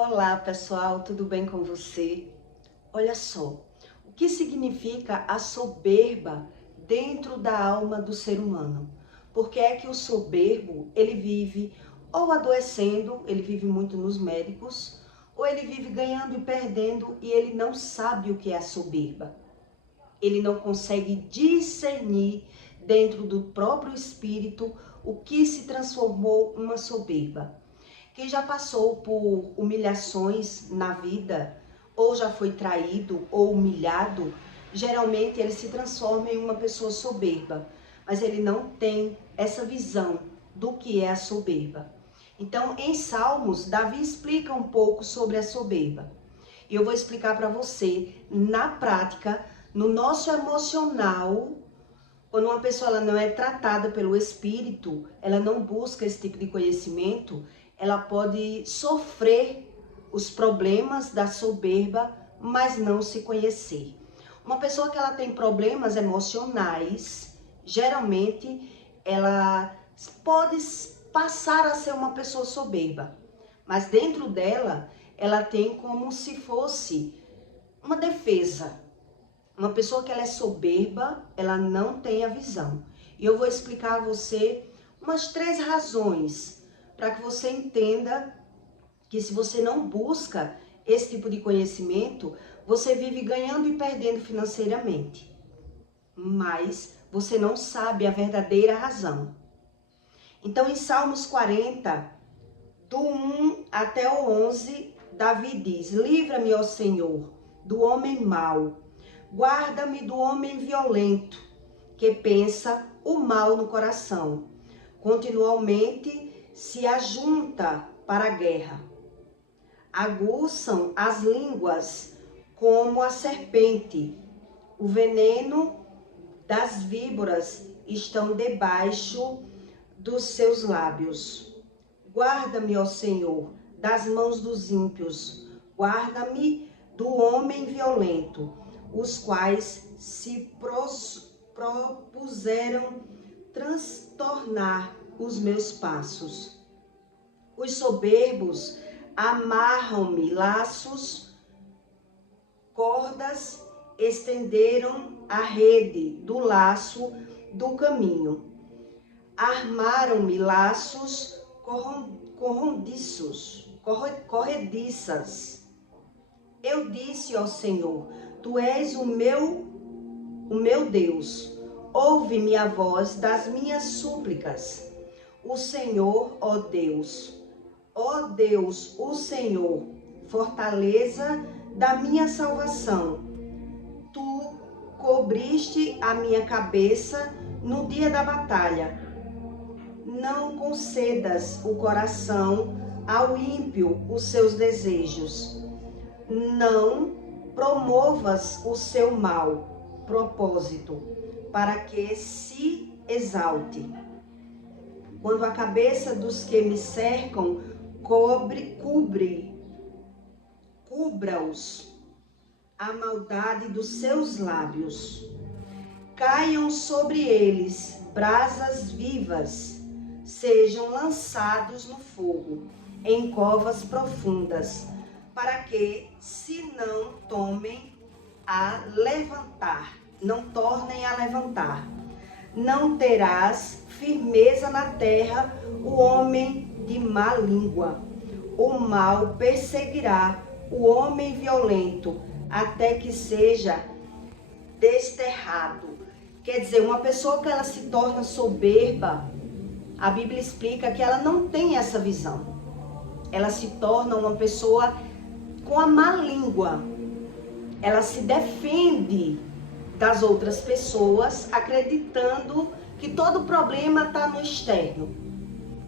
Olá pessoal, tudo bem com você? Olha só, o que significa a soberba dentro da alma do ser humano? Porque é que o soberbo, ele vive ou adoecendo, ele vive muito nos médicos, ou ele vive ganhando e perdendo e ele não sabe o que é a soberba. Ele não consegue discernir dentro do próprio espírito o que se transformou uma soberba. Quem já passou por humilhações na vida, ou já foi traído ou humilhado, geralmente ele se transforma em uma pessoa soberba, mas ele não tem essa visão do que é a soberba. Então, em Salmos, Davi explica um pouco sobre a soberba. E eu vou explicar para você, na prática, no nosso emocional. Quando uma pessoa ela não é tratada pelo espírito, ela não busca esse tipo de conhecimento, ela pode sofrer os problemas da soberba, mas não se conhecer. Uma pessoa que ela tem problemas emocionais, geralmente ela pode passar a ser uma pessoa soberba, mas dentro dela, ela tem como se fosse uma defesa. Uma pessoa que ela é soberba, ela não tem a visão. E eu vou explicar a você umas 3 razões para que você entenda que se você não busca esse tipo de conhecimento, você vive ganhando e perdendo financeiramente. Mas você não sabe a verdadeira razão. Então, em Salmos 40, do 1 até o 11, Davi diz: livra-me, ó Senhor, do homem mau. Guarda-me do homem violento, que pensa o mal no coração. Continuamente se ajunta para a guerra. Aguçam as línguas como a serpente. O veneno das víboras estão debaixo dos seus lábios. Guarda-me, ó Senhor, das mãos dos ímpios. Guarda-me do homem violento, os quais se propuseram transtornar os meus passos. Os soberbos amarram-me laços, cordas estenderam a rede do laço do caminho. Armaram-me laços corrediças. Eu disse ao Senhor: Tu és o meu Deus, ouve minha voz das minhas súplicas. O Senhor, ó Deus, o Senhor, fortaleza da minha salvação. Tu cobriste a minha cabeça no dia da batalha. Não concedas o coração ao ímpio os seus desejos. Não promovas o seu mau propósito, para que se exalte. Quando a cabeça dos que me cercam cubra-os a maldade dos seus lábios. Caiam sobre eles brasas vivas, sejam lançados no fogo, em covas profundas, para que se não tornem a levantar. Não terás firmeza na terra o homem de má língua. O mal perseguirá o homem violento, até que seja desterrado. Quer dizer, uma pessoa que ela se torna soberba, a Bíblia explica que ela não tem essa visão. Ela se torna uma pessoa com a má língua. Ela se defende das outras pessoas, acreditando que todo problema está no externo.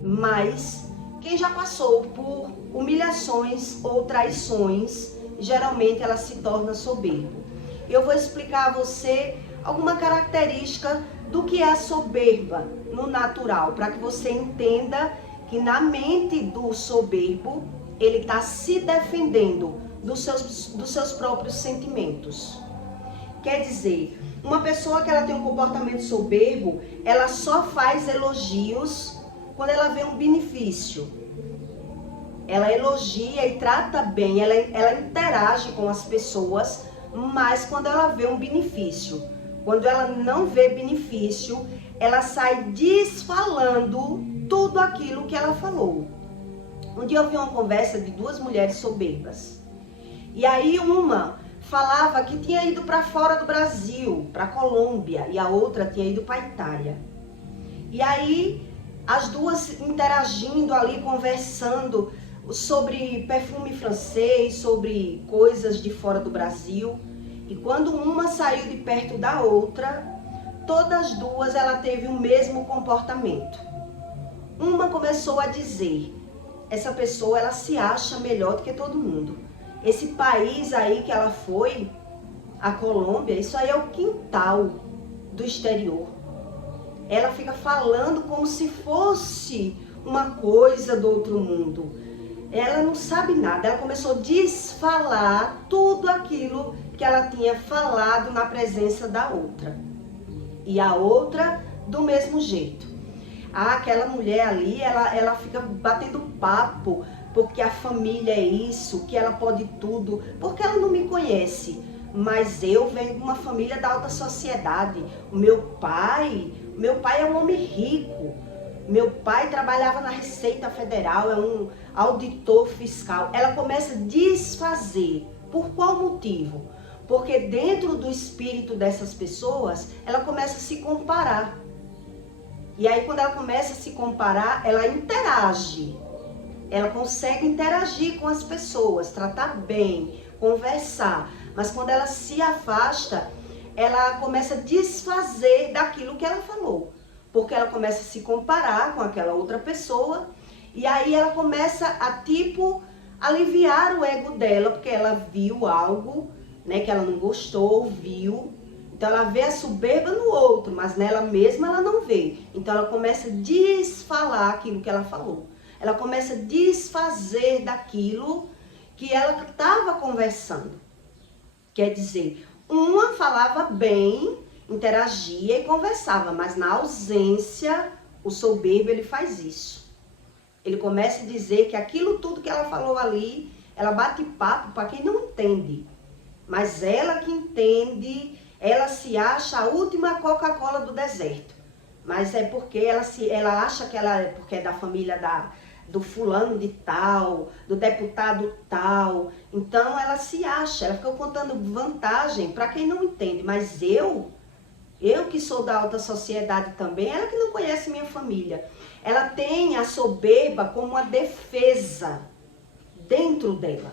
Mas quem já passou por humilhações ou traições, geralmente ela se torna soberbo. Eu vou explicar a você alguma característica do que é a soberba no natural, para que você entenda que na mente do soberbo, ele está se defendendo dos seus próprios sentimentos. Quer dizer, uma pessoa que ela tem um comportamento soberbo, ela só faz elogios quando ela vê um benefício. ela elogia e trata bem, ela interage com as pessoas, mas quando ela vê um benefício, quando ela não vê benefício, ela sai desfalando tudo aquilo que ela falou. Um dia eu vi uma conversa de duas mulheres soberbas. E aí uma falava que tinha ido para fora do Brasil, para Colômbia, e a outra tinha ido para Itália. E aí as duas interagindo ali, conversando sobre perfume francês, sobre coisas de fora do Brasil. E quando uma saiu de perto da outra, todas as duas ela teve o mesmo comportamento. Uma começou a dizer: essa pessoa ela se acha melhor do que todo mundo. Esse país aí que ela foi, a Colômbia, isso aí é o quintal do exterior. Ela fica falando como se fosse uma coisa do outro mundo. Ela não sabe nada. Ela começou a desfalar tudo aquilo que ela tinha falado na presença da outra. E a outra do mesmo jeito. Aquela mulher ali, ela fica batendo papo, porque a família é isso, que ela pode tudo, porque ela não me conhece. Mas eu venho de uma família da alta sociedade. O meu pai é um homem rico. Meu pai trabalhava na Receita Federal, é um auditor fiscal. Ela começa a desfazer. Por qual motivo? Porque dentro do espírito dessas pessoas, ela começa a se comparar. E aí quando ela começa a se comparar, ela interage. Ela consegue interagir com as pessoas, tratar bem, conversar. Mas quando ela se afasta, ela começa a desfazer daquilo que ela falou. Porque ela começa a se comparar com aquela outra pessoa. E aí ela começa a, aliviar o ego dela, porque ela viu algo, né, que ela não gostou, viu. Então ela vê a soberba no outro, mas nela mesma ela não vê. Então ela começa a desfalar aquilo que ela falou. Ela começa a desfazer daquilo que ela estava conversando. Quer dizer, uma falava bem, interagia e conversava, mas na ausência, o soberbo ele faz isso. Ele começa a dizer que aquilo tudo que ela falou ali, ela bate papo para quem não entende. Mas ela que entende, ela se acha a última Coca-Cola do deserto. Mas é porque ela acha que ela é porque é da família do fulano de tal, do deputado tal. Então ela se acha, ela fica contando vantagem para quem não entende. Mas eu que sou da alta sociedade também, ela que não conhece minha família, ela tem a soberba como uma defesa dentro dela.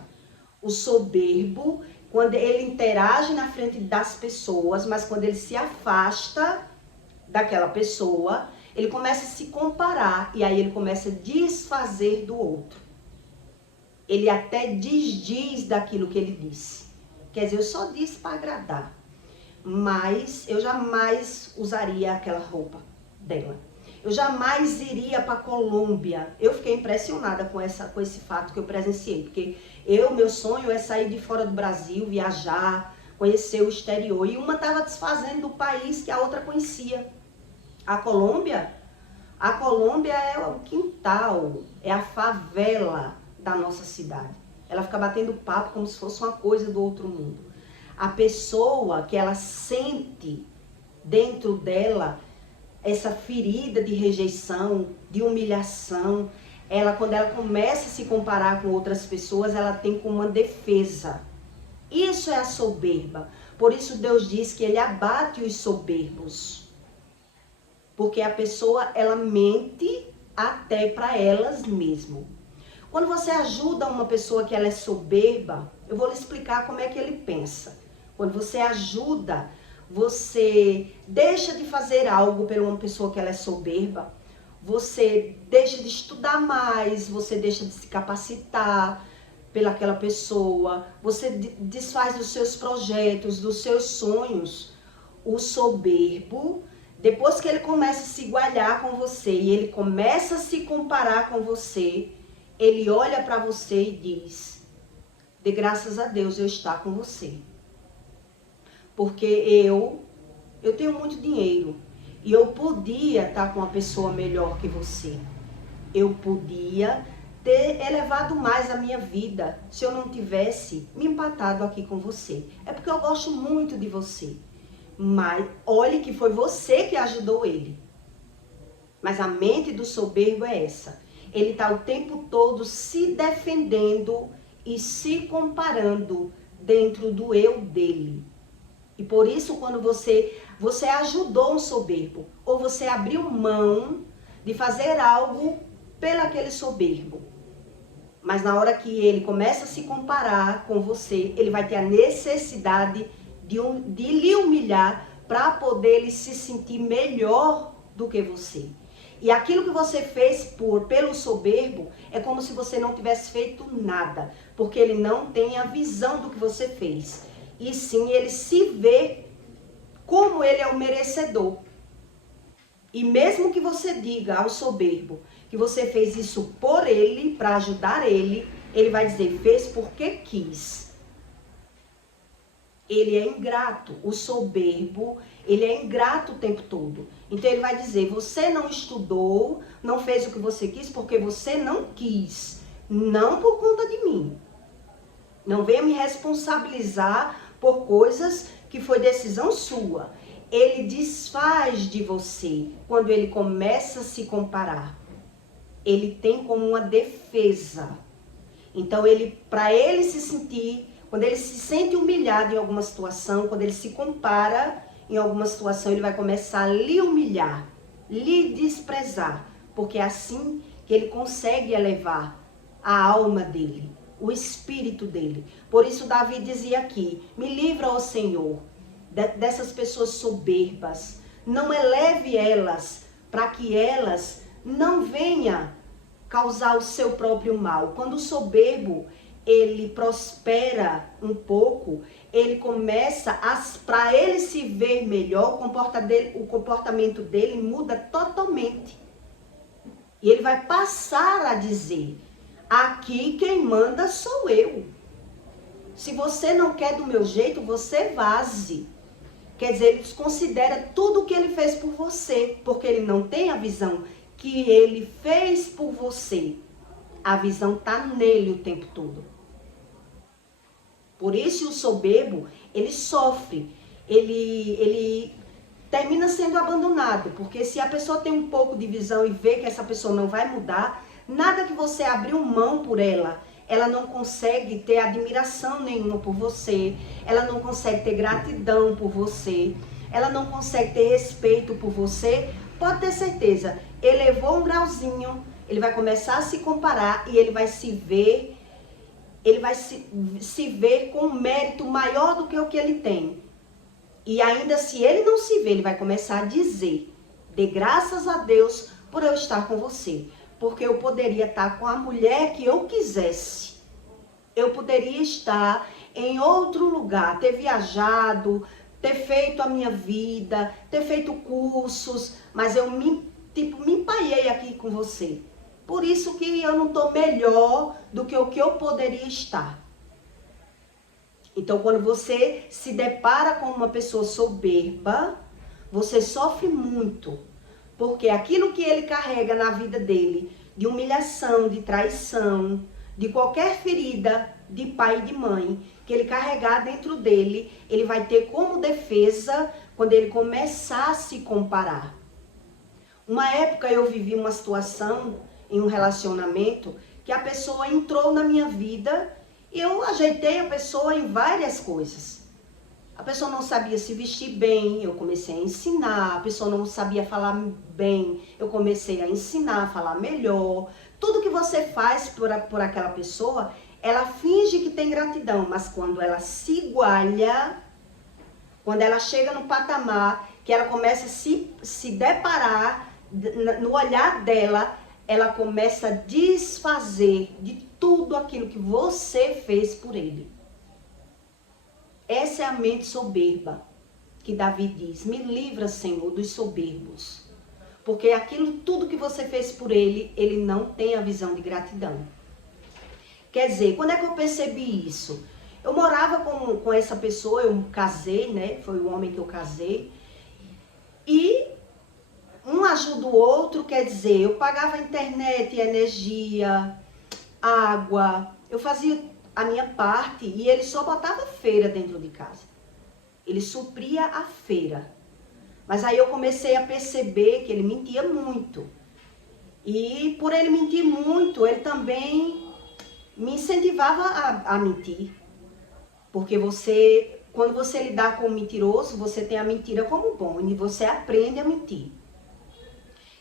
O soberbo, quando ele interage na frente das pessoas, mas quando ele se afasta daquela pessoa, ele começa a se comparar e aí ele começa a desfazer do outro. Ele até desdiz daquilo que ele disse. Quer dizer, eu só disse para agradar, mas eu jamais usaria aquela roupa dela. Eu jamais iria para a Colômbia. Eu fiquei impressionada com esse fato que eu presenciei, porque meu sonho é sair de fora do Brasil, viajar, conhecer o exterior. E uma estava desfazendo do país que a outra conhecia. A Colômbia é o quintal, é a favela da nossa cidade. Ela fica batendo papo como se fosse uma coisa do outro mundo. A pessoa que ela sente dentro dela essa ferida de rejeição, de humilhação, quando ela começa a se comparar com outras pessoas, ela tem como uma defesa. Isso é a soberba. Por isso Deus diz que ele abate os soberbos. Porque a pessoa, ela mente até para elas mesmas. Quando você ajuda uma pessoa que ela é soberba, eu vou lhe explicar como é que ele pensa. Quando você ajuda, você deixa de fazer algo por uma pessoa que ela é soberba, você deixa de estudar mais, você deixa de se capacitar pelaquela pessoa, você desfaz dos seus projetos, dos seus sonhos. O soberbo, depois que ele começa a se igualar com você e ele começa a se comparar com você, ele olha para você e diz: de graças a Deus eu estar com você. Porque eu tenho muito dinheiro e eu podia estar com uma pessoa melhor que você. Eu podia ter elevado mais a minha vida se eu não tivesse me empatado aqui com você. É porque eu gosto muito de você. Mas olhe que foi você que ajudou ele. Mas a mente do soberbo é essa. Ele está o tempo todo se defendendo e se comparando dentro do eu dele. E por isso, quando você ajudou um soberbo, ou você abriu mão de fazer algo pelo aquele soberbo, mas na hora que ele começa a se comparar com você, ele vai ter a necessidade de lhe humilhar para poder ele se sentir melhor do que você. E aquilo que você fez pelo soberbo é como se você não tivesse feito nada, porque ele não tem a visão do que você fez. E sim, ele se vê como ele é o merecedor. E mesmo que você diga ao soberbo que você fez isso por ele, para ajudar ele, ele vai dizer, fez porque quis. Ele é ingrato. O soberbo, ele é ingrato o tempo todo. Então ele vai dizer, você não estudou, não fez o que você quis porque você não quis. Não por conta de mim. Não venha me responsabilizar por coisas que foi decisão sua. Ele desfaz de você quando ele começa a se comparar. Ele tem como uma defesa. Então, para ele se sentir, quando ele se sente humilhado em alguma situação, quando ele se compara em alguma situação, ele vai começar a lhe humilhar, lhe desprezar, porque é assim que ele consegue elevar a alma dele, o espírito dele. Por isso Davi dizia aqui, me livra, ó Senhor, dessas pessoas soberbas, não eleve elas, para que elas não venham causar o seu próprio mal. Quando o soberbo, ele prospera um pouco, ele começa, para ele se ver melhor, o comportamento dele muda totalmente. E ele vai passar a dizer, aqui quem manda sou eu. Se você não quer do meu jeito, você vaze. Quer dizer, ele desconsidera tudo o que ele fez por você, porque ele não tem a visão que ele fez por você. A visão está nele o tempo todo. Por isso o soberbo, ele sofre, ele termina sendo abandonado, porque se a pessoa tem um pouco de visão e vê que essa pessoa não vai mudar, nada que você abriu mão por ela não consegue ter admiração nenhuma por você, ela não consegue ter gratidão por você, ela não consegue ter respeito por você. Pode ter certeza, elevou um grauzinho, ele vai começar a se comparar e ele vai se ver, se ver com um mérito maior do que o que ele tem. E ainda se ele não se vê, ele vai começar a dizer, dê graças a Deus por eu estar com você. Porque eu poderia estar com a mulher que eu quisesse. Eu poderia estar em outro lugar, ter viajado, ter feito a minha vida, ter feito cursos, mas eu me empaiei aqui com você. Por isso que eu não estou melhor do que o que eu poderia estar. Então, quando você se depara com uma pessoa soberba, você sofre muito. Porque aquilo que ele carrega na vida dele, de humilhação, de traição, de qualquer ferida de pai e de mãe, que ele carregar dentro dele, ele vai ter como defesa quando ele começar a se comparar. Uma época eu vivi uma situação em um relacionamento que a pessoa entrou na minha vida e eu ajeitei a pessoa em várias coisas. A pessoa não sabia se vestir bem, eu comecei a ensinar. A pessoa não sabia falar bem, eu comecei a ensinar a falar melhor. Tudo que você faz por aquela pessoa, ela finge que tem gratidão, mas quando ela se iguala, quando ela chega no patamar, que ela começa a se deparar, no olhar dela, ela começa a desfazer de tudo aquilo que você fez por ele. Essa é a mente soberba, que Davi diz, me livra, Senhor, dos soberbos. Porque aquilo tudo que você fez por ele, ele não tem a visão de gratidão. Quer dizer, quando é que eu percebi isso? Eu morava com essa pessoa, eu casei, né? Foi o homem que eu casei. E um ajuda o outro, quer dizer, eu pagava internet, energia, água, eu fazia a minha parte e ele só botava feira dentro de casa. Ele supria a feira. Mas aí eu comecei a perceber que ele mentia muito. E por ele mentir muito, ele também me incentivava a mentir. Porque quando você lidar com o mentiroso, você tem a mentira como bom e você aprende a mentir.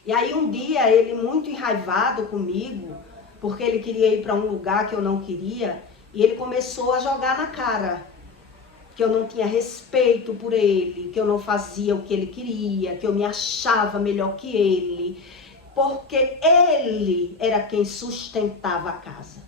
E aí um dia ele muito enraivado comigo, porque ele queria ir para um lugar que eu não queria, e ele começou a jogar na cara que eu não tinha respeito por ele, que eu não fazia o que ele queria, que eu me achava melhor que ele, porque ele era quem sustentava a casa.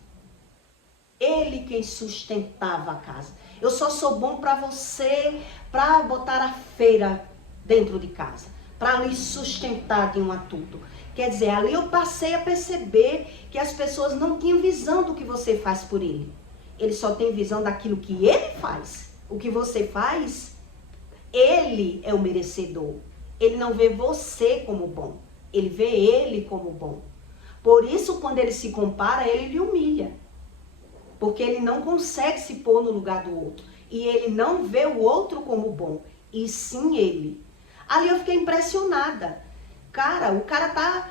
Ele quem sustentava a casa. Eu só sou bom para você, para botar a feira dentro de casa, para lhe sustentar de um a tudo. Quer dizer, ali eu passei a perceber que as pessoas não tinham visão do que você faz por ele. Ele só tem visão daquilo que ele faz. O que você faz, ele é o merecedor. Ele não vê você como bom. Ele vê ele como bom. Por isso, quando ele se compara, ele lhe humilha. Porque ele não consegue se pôr no lugar do outro. E ele não vê o outro como bom. E sim ele. Ali eu fiquei impressionada. Cara, o cara tá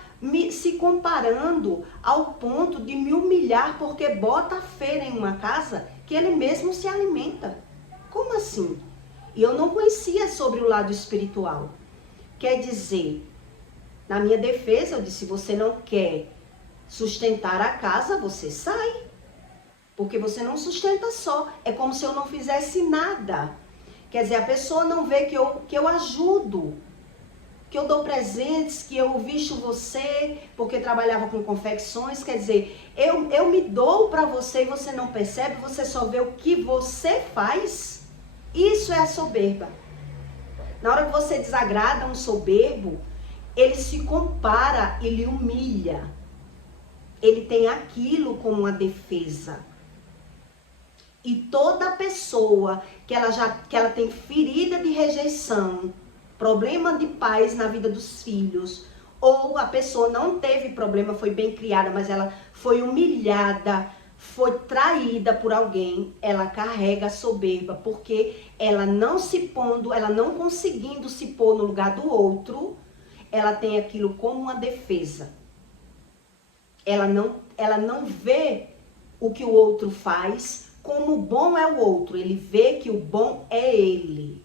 se comparando ao ponto de me humilhar porque bota a feira em uma casa que ele mesmo se alimenta. Como assim? E eu não conhecia sobre o lado espiritual. Quer dizer, na minha defesa, eu disse, se você não quer sustentar a casa, você sai. Porque você não sustenta só. É como se eu não fizesse nada. Quer dizer, a pessoa não vê que eu ajudo, que eu dou presentes, que eu visto você, porque trabalhava com confecções. Quer dizer, eu me dou para você e você não percebe, você só vê o que você faz. Isso é a soberba. Na hora que você desagrada um soberbo, ele se compara, ele humilha. Ele tem aquilo como uma defesa. E toda pessoa que ela tem ferida de rejeição, problema de paz na vida dos filhos, ou a pessoa não teve problema, foi bem criada, mas ela foi humilhada, foi traída por alguém, ela carrega a soberba, porque ela não se pondo, ela não conseguindo se pôr no lugar do outro, ela tem aquilo como uma defesa. Ela não vê o que o outro faz como o bom é o outro, ele vê que o bom é ele.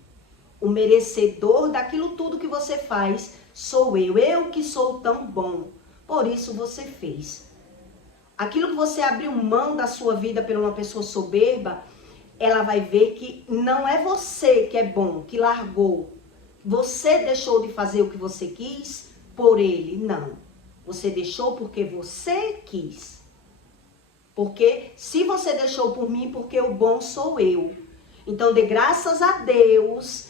O merecedor daquilo tudo que você faz sou eu que sou tão bom, por isso você fez. Aquilo que você abriu mão da sua vida por uma pessoa soberba, ela vai ver que não é você que é bom, que largou. Você deixou de fazer o que você quis por ele, não. Você deixou porque você quis. Porque se você deixou por mim, porque o bom sou eu. Então, dê graças a Deus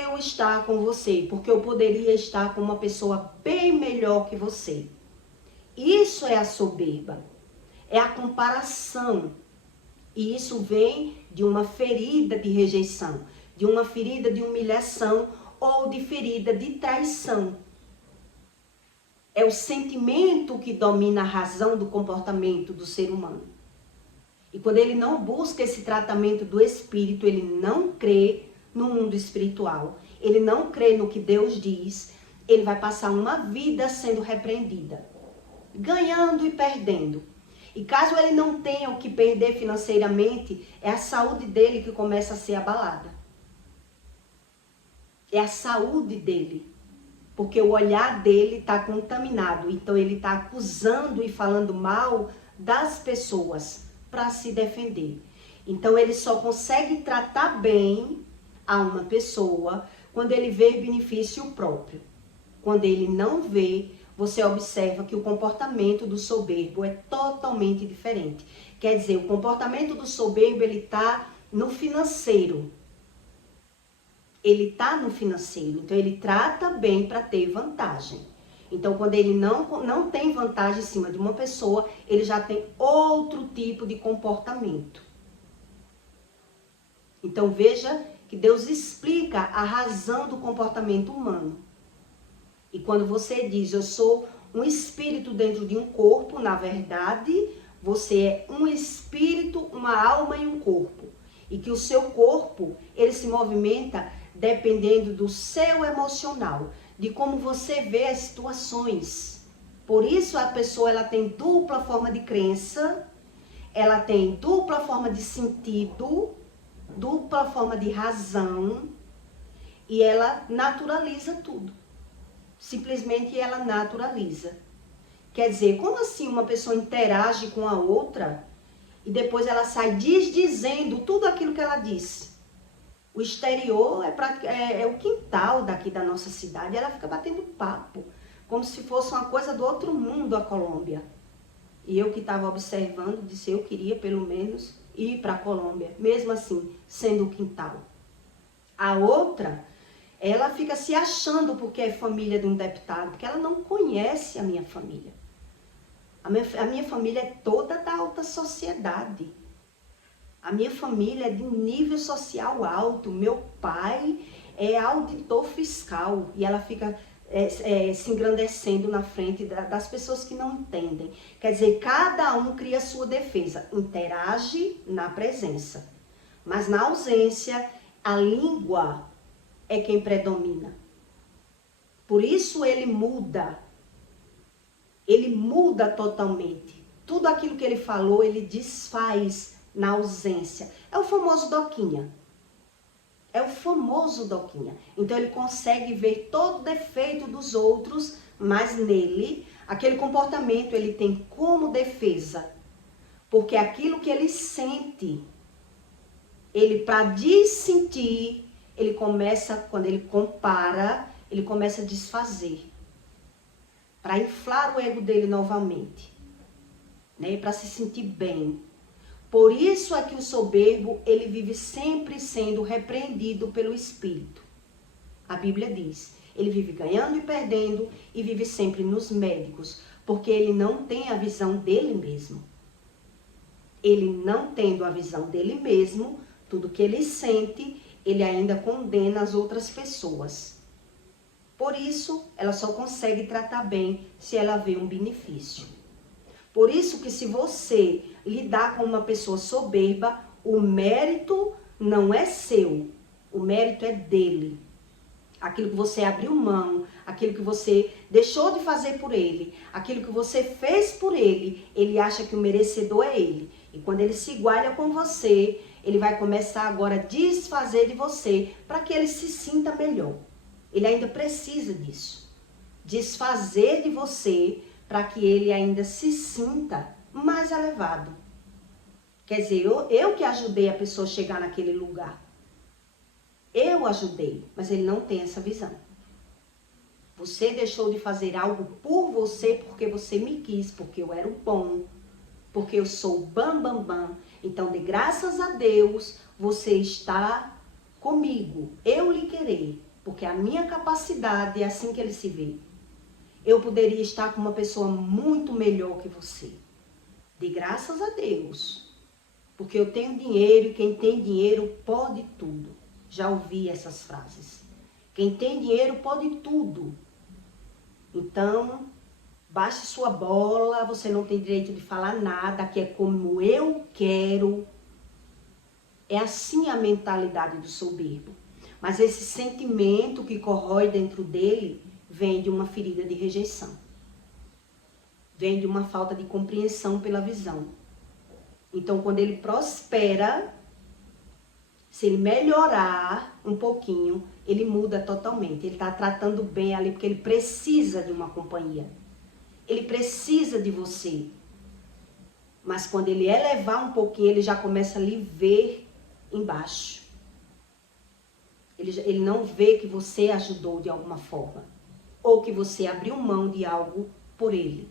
eu estar com você, porque eu poderia estar com uma pessoa bem melhor que você. Isso é a soberba. É a comparação. E isso vem de uma ferida de rejeição, de uma ferida de humilhação ou de ferida de traição. É o sentimento que domina a razão do comportamento do ser humano. E quando ele não busca esse tratamento do espírito, ele não crê no mundo espiritual, ele não crê no que Deus diz, ele vai passar uma vida sendo repreendida, ganhando e perdendo. E caso ele não tenha o que perder financeiramente, é a saúde dele que começa a ser abalada. É a saúde dele. Porque o olhar dele está contaminado. Então ele está acusando e falando mal das pessoas para se defender. Então ele só consegue tratar bem a uma pessoa quando ele vê benefício próprio. Quando ele não vê, você observa que o comportamento do soberbo é totalmente diferente. Quer dizer, o comportamento do soberbo, ele está no financeiro. Ele está no financeiro, então ele trata bem para ter vantagem. Então, quando ele não tem vantagem em cima de uma pessoa, ele já tem outro tipo de comportamento. Então, veja que Deus explica a razão do comportamento humano. E quando você diz, eu sou um espírito dentro de um corpo, na verdade, você é um espírito, uma alma e um corpo. E que o seu corpo, ele se movimenta dependendo do seu emocional, de como você vê as situações. Por isso a pessoa ela tem dupla forma de crença, ela tem dupla forma de sentido, dupla forma de razão, e ela naturaliza tudo. Simplesmente ela naturaliza. Quer dizer, como assim uma pessoa interage com a outra e depois ela sai desdizendo tudo aquilo que ela disse? O exterior é o quintal daqui da nossa cidade, ela fica batendo papo, como se fosse uma coisa do outro mundo a Colômbia. E eu que estava observando, disse eu queria pelo menos ir para a Colômbia, mesmo assim, sendo o quintal. A outra, ela fica se achando porque é família de um deputado, porque ela não conhece a minha família. A minha família é toda da alta sociedade. A minha família é de um nível social alto. Meu pai é auditor fiscal. E ela fica se engrandecendo na frente das pessoas que não entendem. Quer dizer, cada um cria a sua defesa. Interage na presença. Mas na ausência, a língua é quem predomina. Por isso ele muda. Ele muda totalmente. Tudo aquilo que ele falou, ele desfaz na ausência. É o famoso Doquinha. É o famoso Doquinha. Então ele consegue ver todo o defeito dos outros, mas nele, aquele comportamento ele tem como defesa. Porque aquilo que ele sente, ele para dessentir, ele começa, quando ele compara, ele começa a desfazer. Para inflar o ego dele novamente, né? Para se sentir bem. Por isso é que o soberbo, ele vive sempre sendo repreendido pelo Espírito. A Bíblia diz, ele vive ganhando e perdendo e vive sempre nos médicos, porque ele não tem a visão dele mesmo. Ele não tendo a visão dele mesmo, tudo que ele sente, ele ainda condena as outras pessoas. Por isso, ela só consegue tratar bem se ela vê um benefício. Por isso que se você lidar com uma pessoa soberba, o mérito não é seu, o mérito é dele. Aquilo que você abriu mão, aquilo que você deixou de fazer por ele, aquilo que você fez por ele, ele acha que o merecedor é ele. E quando ele se iguala com você, ele vai começar agora a desfazer de você para que ele se sinta melhor. Ele ainda precisa disso. Desfazer de você para que ele ainda se sinta mais elevado. Quer dizer, eu que ajudei a pessoa a chegar naquele lugar. Eu ajudei, mas ele não tem essa visão. Você deixou de fazer algo por você porque você me quis, porque eu era o bom, porque eu sou o bam, bam, bam. Então, de graças a Deus, você está comigo. Eu lhe querer. Porque a minha capacidade é assim que ele se vê. Eu poderia estar com uma pessoa muito melhor que você. De graças a Deus. Porque eu tenho dinheiro e quem tem dinheiro pode tudo. Já ouvi essas frases. Quem tem dinheiro pode tudo. Então, baixe sua bola, você não tem direito de falar nada, que é como eu quero. É assim a mentalidade do soberbo. Mas esse sentimento que corrói dentro dele vem de uma ferida de rejeição. Vem de uma falta de compreensão pela visão. Então, quando ele prospera, se ele melhorar um pouquinho, ele muda totalmente. Ele está tratando bem ali porque ele precisa de uma companhia. Ele precisa de você. Mas quando ele elevar um pouquinho, ele já começa a lhe ver embaixo. Ele não vê que você ajudou de alguma forma. Ou que você abriu mão de algo por ele.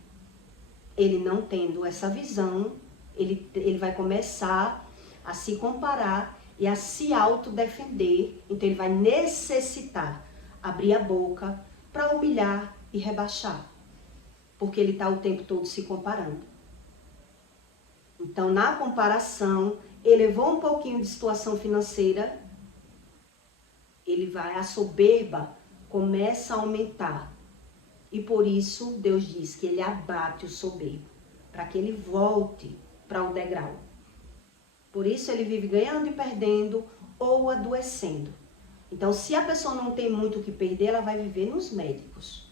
Ele não tendo essa visão, ele vai começar a se comparar e a se autodefender. Então ele vai necessitar abrir a boca para humilhar e rebaixar. Porque ele está o tempo todo se comparando. Então na comparação, elevou um pouquinho de situação financeira, a soberba começa a aumentar. E por isso Deus diz que ele abate o soberbo, para que ele volte para o degrau. Por isso ele vive ganhando e perdendo ou adoecendo. Então, se a pessoa não tem muito o que perder, ela vai viver nos médicos.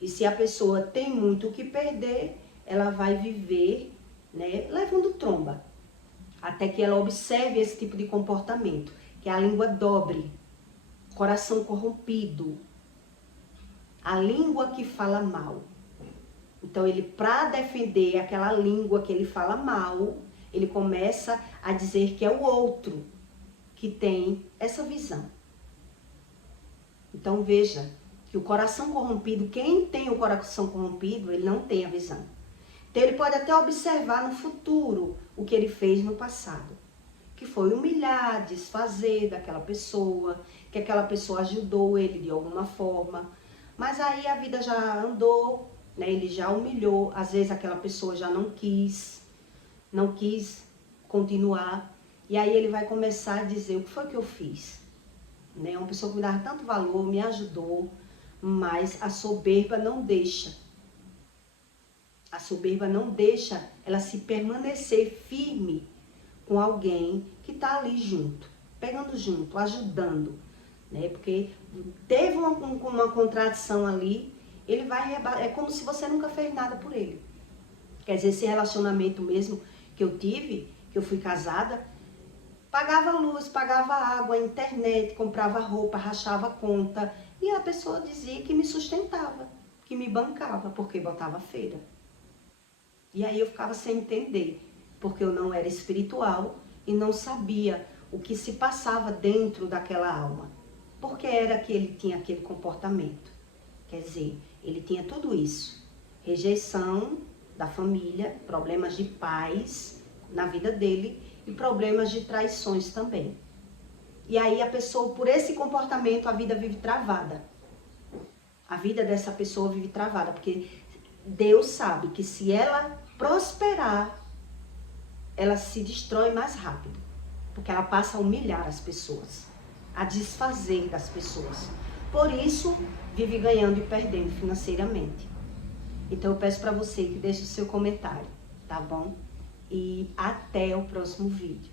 E se a pessoa tem muito o que perder, ela vai viver, né, levando tromba. Até que ela observe esse tipo de comportamento, que é a língua dobre, coração corrompido, a língua que fala mal. Então, ele, para defender aquela língua que ele fala mal, ele começa a dizer que é o outro que tem essa visão. Então, veja que o coração corrompido, quem tem o coração corrompido, ele não tem a visão. Então, ele pode até observar no futuro o que ele fez no passado, que foi humilhar, desfazer daquela pessoa, que aquela pessoa ajudou ele de alguma forma, mas aí a vida já andou, né? Ele já humilhou, às vezes aquela pessoa já não quis continuar, e aí ele vai começar a dizer: o que foi que eu fiz? Né? Uma pessoa que me dava tanto valor, me ajudou, mas a soberba não deixa. A soberba não deixa ela se permanecer firme com alguém que está ali junto, pegando junto, ajudando, né? Porque teve uma contradição ali, ele vai é como se você nunca fez nada por ele. Quer dizer, esse relacionamento mesmo que eu tive, que eu fui casada, pagava luz, pagava água, internet, comprava roupa, rachava conta, e a pessoa dizia que me sustentava, que me bancava, porque botava feira. E aí eu ficava sem entender, porque eu não era espiritual e não sabia o que se passava dentro daquela alma. Porque era que ele tinha aquele comportamento. Quer dizer, ele tinha tudo isso. Rejeição da família, problemas de pais na vida dele e problemas de traições também. E aí a pessoa, por esse comportamento, a vida vive travada. A vida dessa pessoa vive travada, porque Deus sabe que se ela prosperar, ela se destrói mais rápido, porque ela passa a humilhar as pessoas, a desfazer das pessoas. Por isso, vive ganhando e perdendo financeiramente. Então eu peço para você que deixe o seu comentário, tá bom? E até o próximo vídeo.